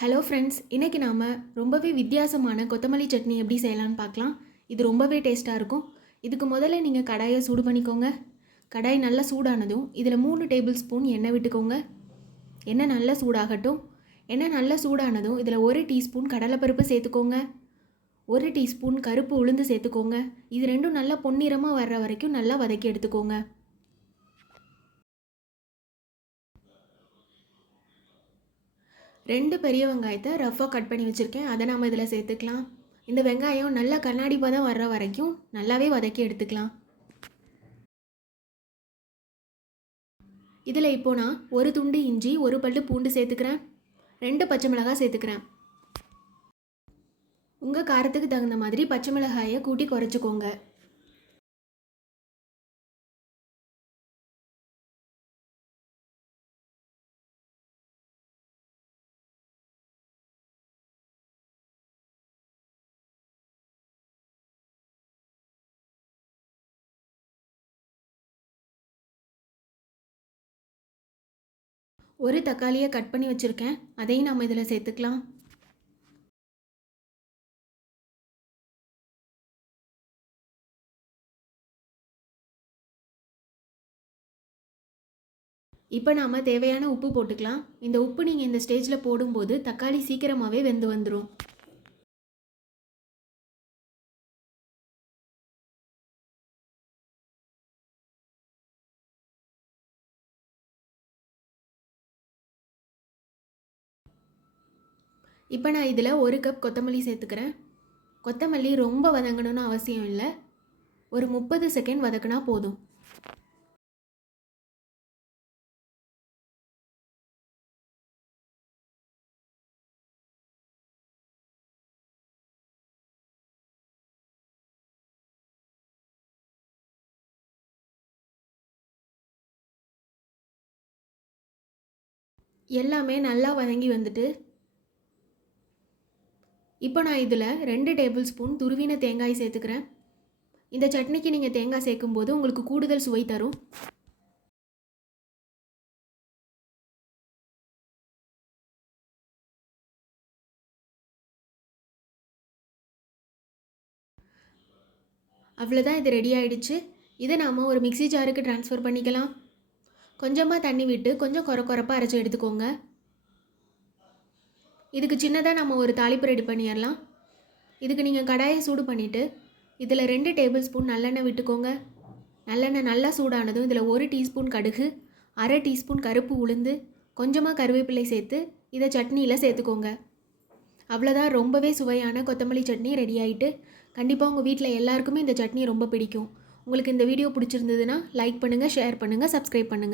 Hello friends, இன்றைக்கி நாம் ரொம்பவே வித்தியாசமான கொத்தமல்லி சட்னி எப்படி செய்யலான்னு பார்க்கலாம். இது ரொம்பவே டேஸ்ட்டாக இருக்கும். இதுக்கு முதல்ல நீங்கள் கடாயை சூடு பண்ணிக்கோங்க. கடாய் நல்லா சூடானதும் இதில் 3 டேபிள் ஸ்பூன் எண்ணெய் விட்டுக்கோங்க. எண்ணெய் நல்லா சூடாகட்டும். எண்ணெய் நல்லா சூடானதும் இதில் 1 டீஸ்பூன் கடலைப்பருப்பு சேர்த்துக்கோங்க. 1 டீஸ்பூன் கருப்பு உளுந்து சேர்த்துக்கோங்க. இது ரெண்டும் நல்லா பொன்னிறமாக வர்ற வரைக்கும் நல்லா வதக்கி எடுத்துக்கோங்க. 2 பெரிய வெங்காயத்தை ரஃப்பாக கட் பண்ணி வச்சுருக்கேன். அதை நாம் இதில் சேர்த்துக்கலாம். இந்த வெங்காயம் நல்லா கண்ணாடி பதம் வர்ற வரைக்கும் நல்லாவே வதக்கி எடுத்துக்கலாம். இதில் இப்போது நான் 1 துண்டு இஞ்சி, 1 பல்லு பூண்டு சேர்த்துக்கிறேன். 2 பச்சை மிளகாய் சேர்த்துக்கிறேன். உங்கள் காரத்துக்கு தகுந்த மாதிரி பச்சை மிளகாயை கூட்டி குறைச்சிக்கோங்க. ஒரு தக்காளியை கட் பண்ணி வச்சுருக்கேன். அதையும் நம்ம இதில் சேர்த்துக்கலாம். இப்போ நாம் தேவையான உப்பு போட்டுக்கலாம். இந்த உப்பு நீங்கள் இந்த ஸ்டேஜில் போடும்போது தக்காளி சீக்கிரமாகவே வெந்து வந்துடும். இப்போ நான் இதில் 1 கப் கொத்தமல்லி சேர்த்துக்கிறேன். கொத்தமல்லி ரொம்ப வதங்கணும்னு அவசியம் இல்லை. ஒரு 30 செகண்ட் வதக்கினா போதும். எல்லாமே நல்லா வதங்கி வந்துட்டு இப்போ நான் இதில் 2 டேபிள் ஸ்பூன் துருவின தேங்காய் சேர்த்துக்கிறேன். இந்த சட்னிக்கு நீங்கள் தேங்காய் சேர்க்கும்போது உங்களுக்கு கூடுதல் சுவை தரும். அவ்வளோதான், இது ரெடி ஆகிடுச்சு. இதை நாம் ஒரு மிக்ஸி ஜாருக்கு ட்ரான்ஸ்ஃபர் பண்ணிக்கலாம். கொஞ்சமாக தண்ணி விட்டு கொஞ்சம் கொரப்பாக அரைச்சி எடுத்துக்கோங்க. இதுக்கு சின்னதாக நம்ம ஒரு தாளிப்பு ரெடி பண்ணிடலாம். இதுக்கு நீங்கள் கடாயை சூடு பண்ணிவிட்டு இதில் 2 டேபிள் ஸ்பூன் நல்லெண்ணெய் விட்டுக்கோங்க. நல்லெண்ணெய் நல்லா சூடானதும் இதில் 1 டீஸ்பூன் கடுகு, 1/2 டீஸ்பூன் கருப்பு உளுந்து, கொஞ்சமாக கருவேப்பிலை சேர்த்து இதை சட்னியில் சேர்த்துக்கோங்க. அவ்வளோதான், ரொம்பவே சுவையான கொத்தமல்லி சட்னி ரெடி ஆகிட்டு. கண்டிப்பாக உங்கள் வீட்டில் எல்லாருக்குமே இந்த சட்னி ரொம்ப பிடிக்கும். உங்களுக்கு இந்த வீடியோ பிடிச்சிருந்ததுன்னா லைக் பண்ணுங்கள், ஷேர் பண்ணுங்கள், சப்ஸ்கிரைப் பண்ணுங்கள்.